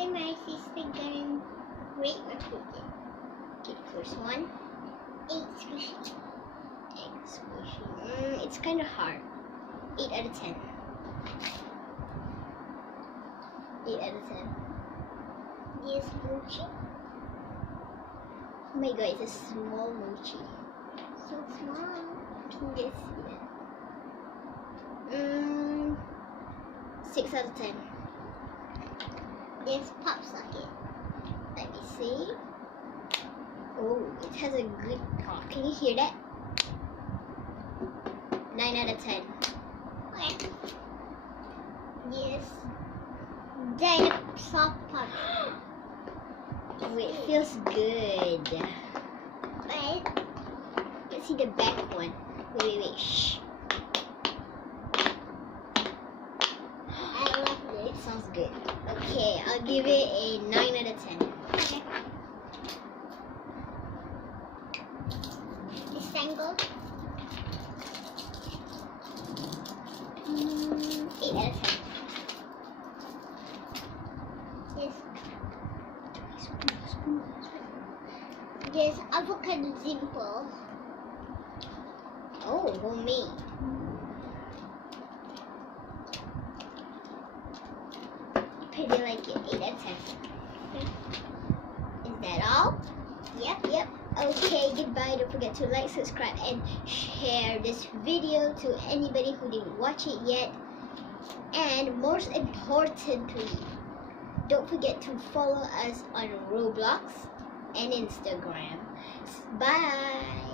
Then my sister gonna rate my fidget. Okay, first one. 8 squishy. Egg squishy. It's kind of hard. 8 out of 10. 8 out of 10. Yes, mochi. Oh my god, it's a small mochi. So small. Can you guys see that? 6 out of 10. Yes, pop socket. Let me see. Oh, it has a good talk. Can you hear that? 9 out of 10. Okay. Yes. Dino soft pop. Oh, it feels good. Right? Let's see the back one. Wait. Shh. I love It this. sounds good. Okay, I'll give it a 9 out of 10. Okay. This tangle. 8 out of 10. Yes. Yes, avocado dimple. Oh, homemade. Pretty like it. 8 out of 10. Is that all? Yep. Okay, goodbye. Don't forget to like, subscribe, and share this video to anybody who didn't watch it yet. And most importantly, don't forget to follow us on Roblox and Instagram. Bye.